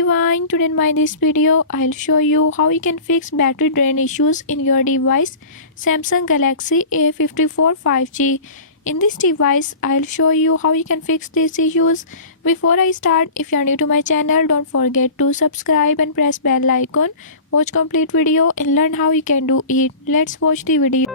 everyone, today in my this video I'll show you how you can fix battery drain issues in your device Samsung Galaxy A54 5G. In this device I'll show you how you can fix these issues. Before I start, if you are new to my channel, don't forget to subscribe and press bell icon. Watch complete video and learn how you can do it. Let's watch the video.